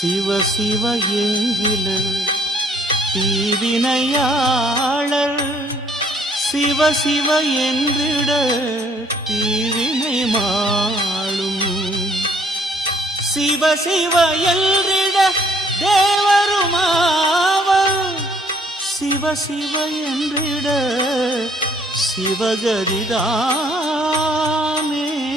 சிவ சிவ எங்கில தீவினையாளர். சிவ சிவ என்றிட தீவினை மாளும். சிவ சிவ என்றிட தேவருமாவர் சிவ சிவ என்றிட சிவகதிதானே.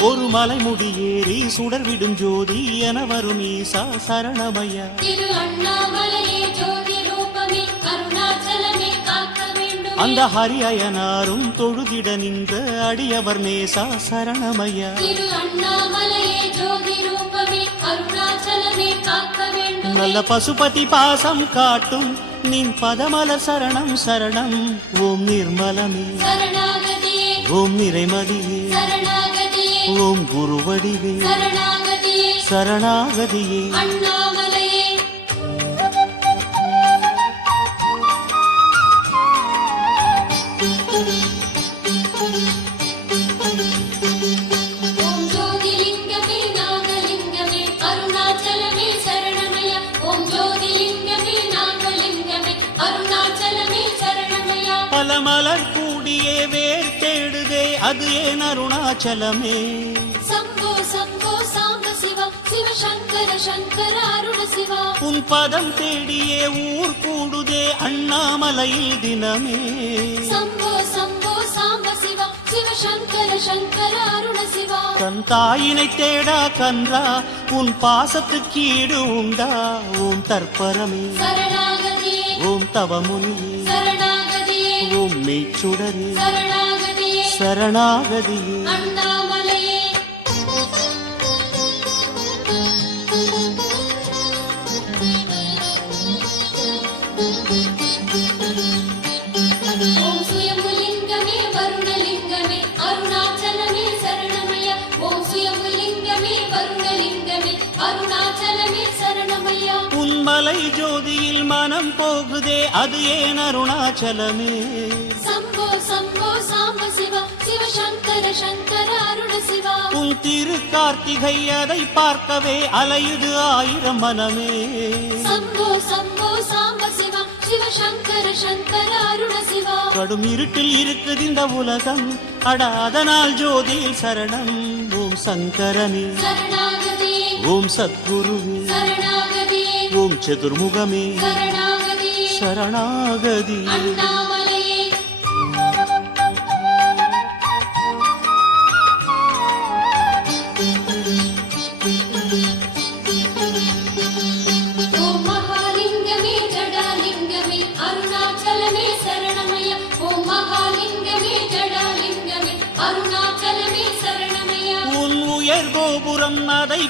ஒரு மலைமுடி ஏறி சுடர்விடும் ஜோதி என வரும் ஈசா சரணமையா. அந்த ஹரியனாரும் தொழுதிட நின்ற அடியவர் நேசா சரணமையா. நல்ல பசுபதி பாசம் காட்டும் நின் பதமலர் சரணம் சரணம். ஓம் நிர்மலமே. ஓம் நிறைமதியே. ஓம் குருவடிவே. சரணாகதியே. ஏன் அருணாச்சலமே? சம்போ சம்போ சாம்ப சிவா சிவசங்கர சங்கர அருண சிவா. உன் பதம் தேடியே ஊர் கூடுதே அண்ணாமலையில் தினமே. சம்போ சம்போ சாம்ப சிவா சிவசங்கர சங்கர அருண சிவா. தன் தாயினை தேடா கன்றா உன் பாசத்துக்கு ஈடு உண்டா? ஓம் தற்பரமே. சரணாகதியே. ஓம் தவமுனியே. சரணாகதியே. ஓம் மெய்ச்சுடரே. சரணாகதியே. சரணாகதியே. அண்ணாமலையே. ஓம் சுயம்புலிங்கமே வருணலிங்கமே அருணாச்சலமே சரணமய. ஓம் சுயம்புலிங்கமே வருணலிங்கமே அருணாச்சலமே சரணமயா. உன் மலை ஜோதியில் மனம் போகுதே அது ஏன் அருணாச்சலமே? உன் திரு கார்த்திகை அதை பார்க்கவே அலையுது ஆயிரம் மனமே. சம்போ சம்போ சாம்ப சிவா. சிவசங்கர சங்கர அருண சிவா. கடும் இருட்டில் இருக்குது இந்த உலகம். அட அதனால் ஜோதியில் சரணம். ஓம் சங்கரனே. ஓம் சத்குருவே. ஓம் சதுர்முகமே. சரணாகதி.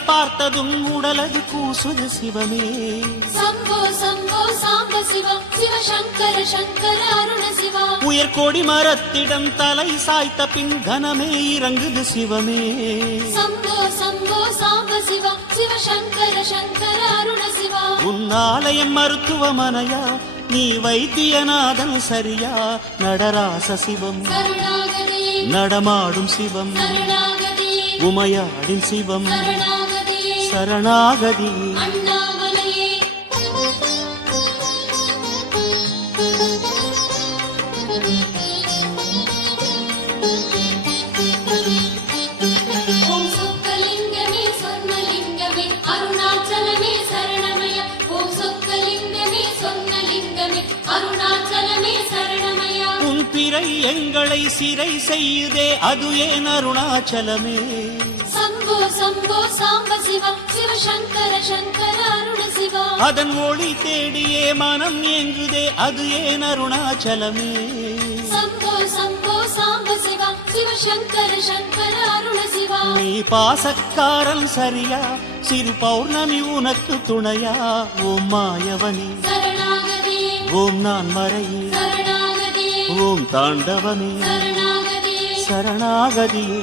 பார்த்ததும் உடலது கூசுது சிவமே. சம்போ சம்போ சாம்ப சிவா சிவசங்கர சங்கர அருண சிவா. உயர் கொடி மரத்திடம் தலை சாய்த்த பின் கனமே இறங்குது சிவமே. சம்போ சம்போ சாம்ப சிவா சிவசங்கர சங்கர அருண சிவா. உன் ஆலயம் மருத்துவமனையா? நீ வைத்தியநாதன் சரியா? நடராச சிவம். நடமாடும் சிவம். உமையாடின் சிவம். சரணாகதி. உன் பிறை எங்களை சிறை செய்யுதே அது ஏன் அருணாச்சலமே? சம்போ சம்போ சாம்ப சிவா சிவசங்கர சங்கர அருண சிவா. அதன் ஒளி தேடியே மனம் ஏங்குதே அது ஏன் அருணாச்சலமே? சம்போ சம்போ சாம்ப சிவா சிவசங்கர சங்கர அருண சிவா. நீ பாசக்காரன் சரியா சிறு பௌர்ணமி உனக்கு துணையா? ஓம் மாயவனி. சரணாகதியே ஓம் நான் மறையே. சரணாகதியே ஓம் தாண்டவமே. சரணாகதியே.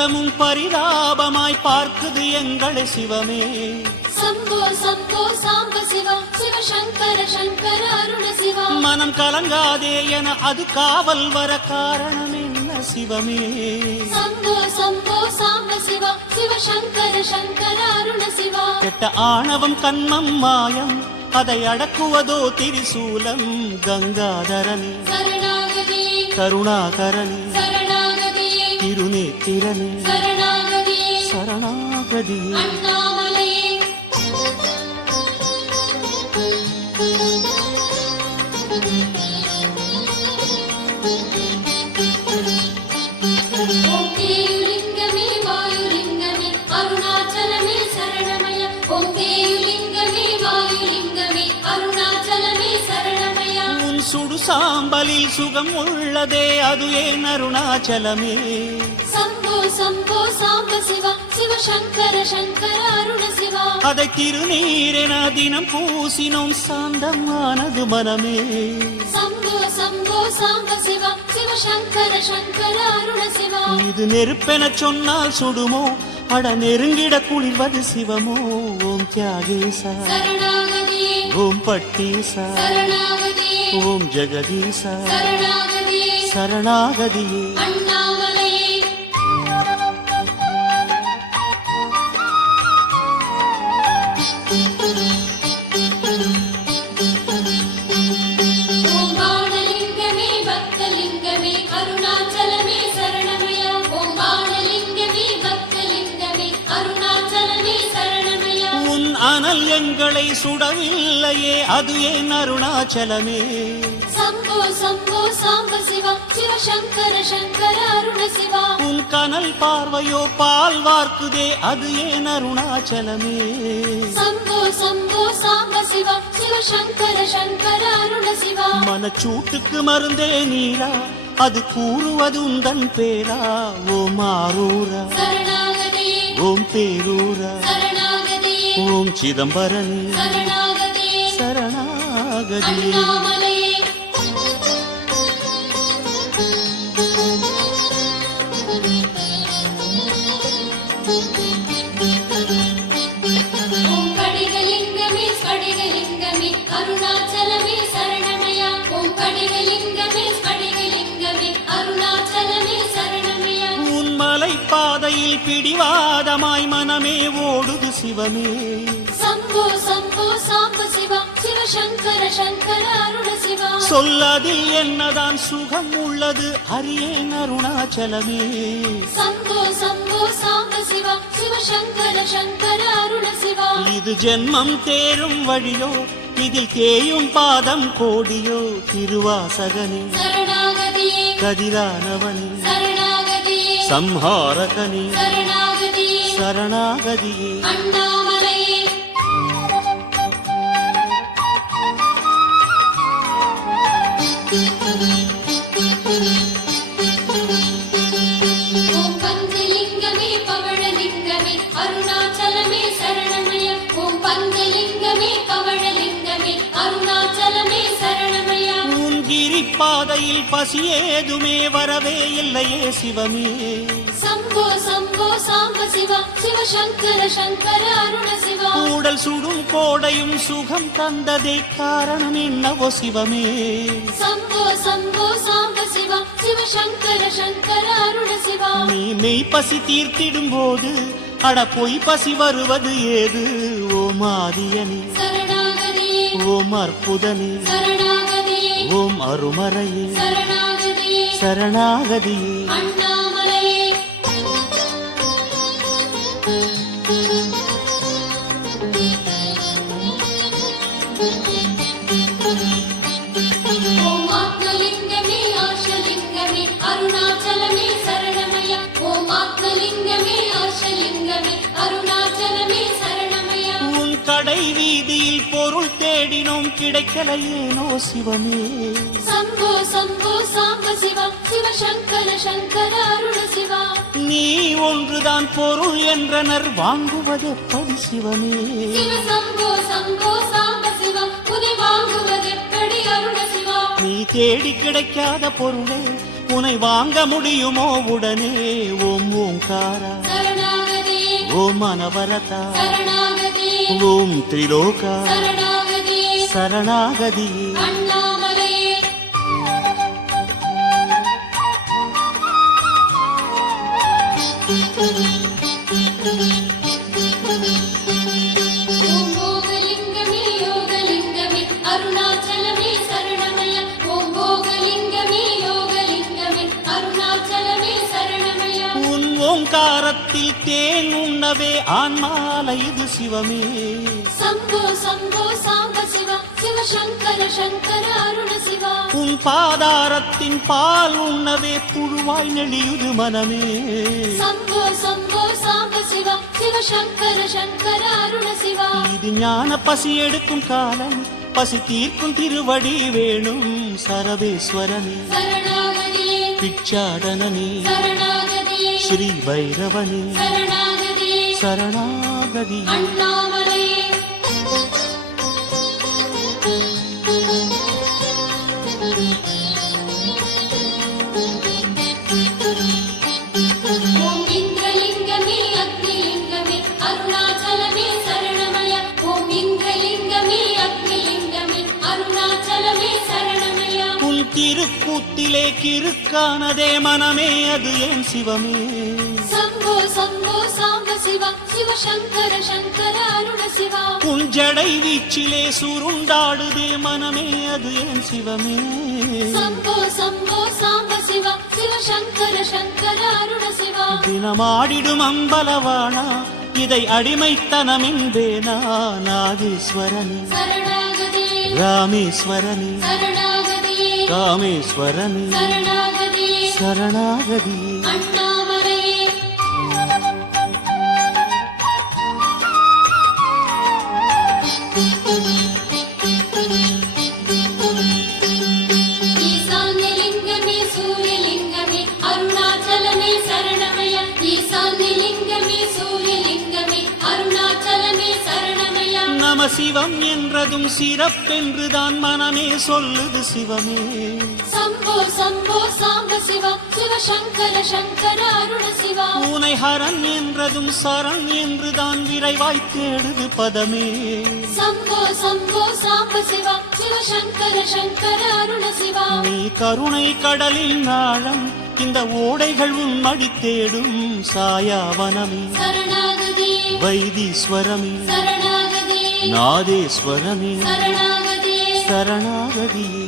திரிசூலமும் பரிதாபமாய் பார்க்குது எங்களை சிவமே. சம்போ சம்போ சாம்ப சிவா சிவ சங்கர சங்கர அருண சிவா. மனம் கலங்காதே என அது காவல் வர காரணம் என்ன சிவமே. சம்போ சம்போ சாம்ப சிவா சிவ சங்கர சங்கர அருண சிவா. கெட்ட ஆணவம் கண்மம் மாயம் அதை அடக்குவதோ திரிசூலம் கருணாகரனே. சரணாகதியே திருநேத்திரனே சரணாகதியே சுடு சாம்பலில் சுகம் உள்ளதே அது ஏன் அருணாச்சலமே? சம்போ சம்போ சிவா சிவ சங்கர சங்கர அருண சிவா. அதை திருநீரென தினம் பூசினோம் சாந்தமானது மனமே. சம்போ சம்போ சாம்ப சிவா சிவ சங்கர சங்கர அருண சிவா. இது நெருப்பென சொன்னால் சுடுமோ? அட நெருங்கிட குளிர்வது சிவமோ? ஓம் தியாகேசா. ஓம் பட்டீசா. ஓம் ஜெகதீசா. சரணாகதியே. சுடவில்லையே அது ஏன் அருணாச்சலமே? சம்போ சம்போ சாம்ப சிவா சிவ சங்கர சங்கர அருண சிவா உன் கனல் பார்வையோ பால் வார்க்குதே அது ஏன் அருணாச்சலமே? சம்போ சம்போ சாம்ப சிவா சிவ சங்கர சங்கர அருண சிவா மனச்சூட்டுக்கு மருந்தே நீரா அது கூறுவது உந்தன் பேரா ஓம் ஆரூரா ஓம் பேரூரா. ஓம் சிதம்பரனே. சரணாகதியே பிடிவாதமாய் மனமே ஓடுது சிவமே. சம்போ சம்போ சாம்ப சிவா சிவ சங்கர சங்கர அருண சிவா சொல்லதில் என்னதான் சுகம் உள்ளது அரியேன் அருணாச்சலமே. சம்போ சம்போ சாம்ப சிவா சிவ சங்கர சங்கர அருண சிவா இது ஜென்மம் தேரும் வழியோ இதில் தேயும் பாதம் கோடியோ திருவாசகனே. சரணாகதியே. கதிரானவனே. சம்ஹாரகனே. சரணாகதியே. பசி ஏதுமே வரவே இல்லையே சிவமே. சம்போ சம்போ சாம்ப சிவா சிவ சங்கர சங்கர அருண சிவா. கூடல் சுடும் கோடையும் சுகம் தந்ததே காரணம் என்னவோ சிவமே. சம்போ சம்போ சாம்ப சிவா சிவ சங்கர சங்கர அருண சிவா. நீ மெய் பசி தீர்த்திடும் போது அட பொய் பசி வருவது ஏது? ஓம் ஆதியனே சரணாகதியே. ஓம் அற்புதனே சரணாகதியே. ஓம் அருமறையே. சரணாகதியே. கிடைக்கலையேனோ சிவமே. சம்போ சம்போ சாம்ப சிவா சிவசங்கர சங்கர அருண சிவா. நீ ஒன்றுதான் பொருள் என்றனர் வாங்குவதெப்படி சிவமே. சிவ சம்போ சம்போ சாம்ப சிவா உனை வாங்குவதெப்படி அருண சிவா. நீ தேடி கிடைக்காத பொருளே உனை வாங்க முடியுமோ உடனே. ஓம் ஓங்காரா ஓம் அனவரதா. ஓம் திரிலோகா. சரணாகதியே ஓங்காரத்தில் தேன் உண்ணவே ஆன்மால இது சிவமே. சம்போ சம்போ சாம்ப சிவா. சிவசங்கர சங்கர அருண சிவா. உன் பாதாரத்தின் பால் உண்ணவே புழுவாய் நெளியுது மனமே. சம்போ சம்போ சாம்ப சிவா. சிவசங்கர சங்கர அருண சிவா. இது ஞான பசி எடுக்கும் காலம். பசி தீர்க்கும் திருவடி வேணும் சரபேஸ்வரனே. பிச்சாடனே ஸ்ரீ பைரவனே சரணாகதி. அண்ணாமலையே திருக்கூத்திலே கிருக்கானதே மனமே அது ஏன் சிவமே? ஜடை வீச்சிலே சுருண்டாடுதே மனமே அது ஏன் சிவமே? சம்போ சம்போ சாம்ப சிவா சிவசங்கர சங்கர அருண சிவா. தினமாடிடும் அம்பலவானா இதை அடிமைத்தனமின்பேனா நாகேஸ்வரனே சரணாகதே. ராமேஸ்வரனே. சரணாகதே. காமேஸ்வரனே. சரணாகதே. சரணாகதியே சிவம் என்றதும் சிறப்பென்றுதான் மனமே சொல்லுது சிவமே. சம்போ சம்போ சாம்ப சிவா சிவசங்கர சங்கர அருண சிவா பூனை ஹரன் என்றதும் சரண் என்றுதான் விரைவாய் தேடுது பதமே. சம்போ சம்போ சாம்ப சிவா சிவசங்கர சங்கர அருண சிவா நீ கருணை கடலில் நாழம். இந்த ஓடைகள் உன் மடி தேடும் சாயாவனமே. சரணாகதே. சரணாகதே. சரணாகதியே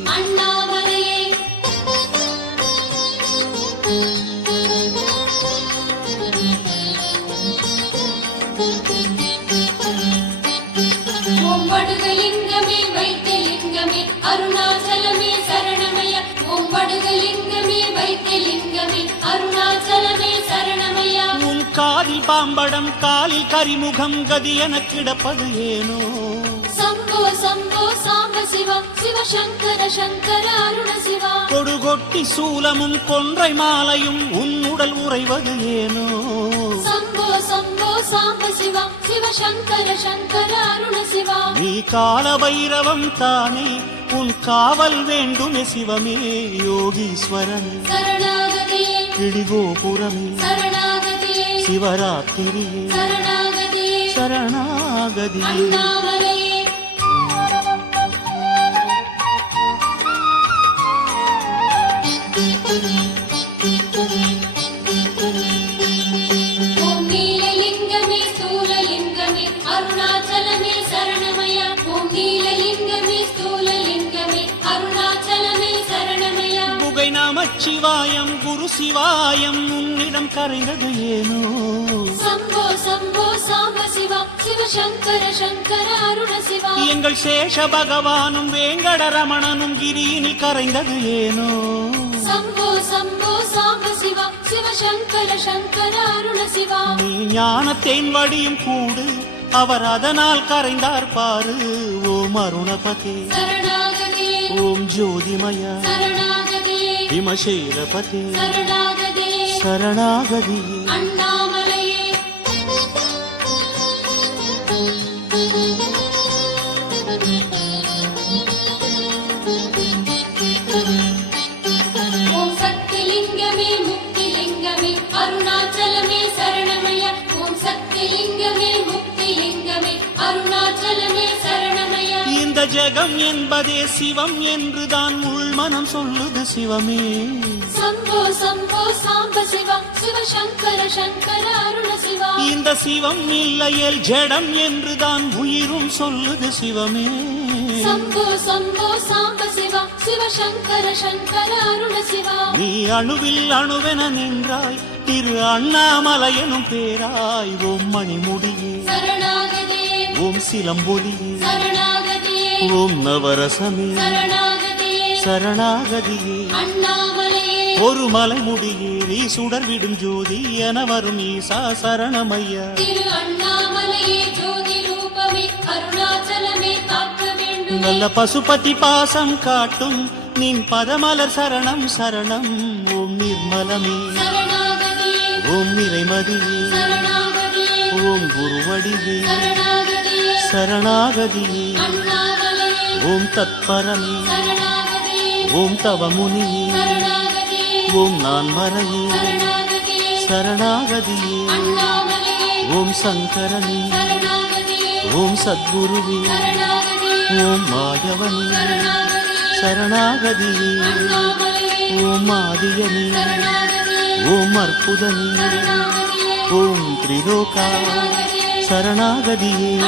பாம்படம் காலில் கரிமுகம் கதி என கிடப்பது ஏனோ? சம்போ சம்போ சாம்ப சிவா சிவசங்கர சங்கர அருண சிவா. கொடுகொட்டி சூலமும் கொன்றை மாலையும் உன் உடல் உறைவது ஏனோ? சம்போ சம்போ சாம்ப சிவா சிவசங்கர சங்கர அருண சிவா. நீ கால பைரவம் தானே உன் காவல் வேண்டுமே சிவமே யோகீஸ்வரனே. சரணாகதே கிடிகோபுரமே சரணாகதே சிவராத்திரியே. சரணாகதே. சரணாகதியே நமச்சிவாயம் குரு சிவாயம் உன்னிடம் கரைந்தது ஏனோ? சம்போ சம்போ சாம்ப சிவா சிவசங்கர சங்கர அருண சிவா. எங்கள் சேஷ பகவானும் வேங்கடரமணனும் கிரியினில் கரைந்தது ஏனோ? சம்போ சம்போ சாம்ப சிவா சங்கர அருண சிவா. நீ ஞானத்தேன் வடியும் கூடு அவர் அதனால் கரைந்தார் பாரு ஓம் அருணபதே. ஓம் ஜோதிமயா. சரணாகதே. சரணாகதியே அருணாச்சலமே சரணமய. ஓம் சக்தி லிங்கமே முக்தி லிங்கமே அருணாச்சலமே சரணமய இந்த ஜெகம் என்பதே சிவம் என்றுதான் உள்மனம் சொல்லுது சிவமே. சம்போ சம்போ சாம்ப சிவா சிவ சங்கர சங்கர அருண சிவா இந்த சிவம் இல்லையேல் ஜடம் என்றுதான் உயிரும் சொல்லுது சிவமே. சம்போ சம்போ சாம்ப சிவா சிவ சங்கர சங்கர அருண சிவா நீ அணுவில் அணுவென நின்றாய். திரு அண்ணாமலை எனும் பேராய். ஓம் மணிமுடியே. சரணாகதே. ஓம் சிலம்பொலியே. சரணாகதே. ஓம் நவரசமே சரணாகதே சரணாகதியே ஒரு மலைமுடியேறி சுடர் விடும் ஜோதி என வரும் ஈசா சரணமையா. நல்ல பசுபதி பாசம் காட்டும் நின் பதமலர் சரணம் சரணம். ஓம் நிர்மலமே. ஓம் நிறைமதியே. ஓம் சரணாகதே சரணாகதியே. ஓம் தத்பரமே. ஓம் தவமுனியே ஓம் நான் மறையே. சரணாகதே சரணாகதியே. ஓம் சங்கரனே. ஓம் சத்குருவே. ஓம் மாயவனே. சரணாகதே சரணாகதியே. ஓம் ஆதியனே. ஓம் அற்புதனே. ஓம் திரிலோகா. சரணாகதியே.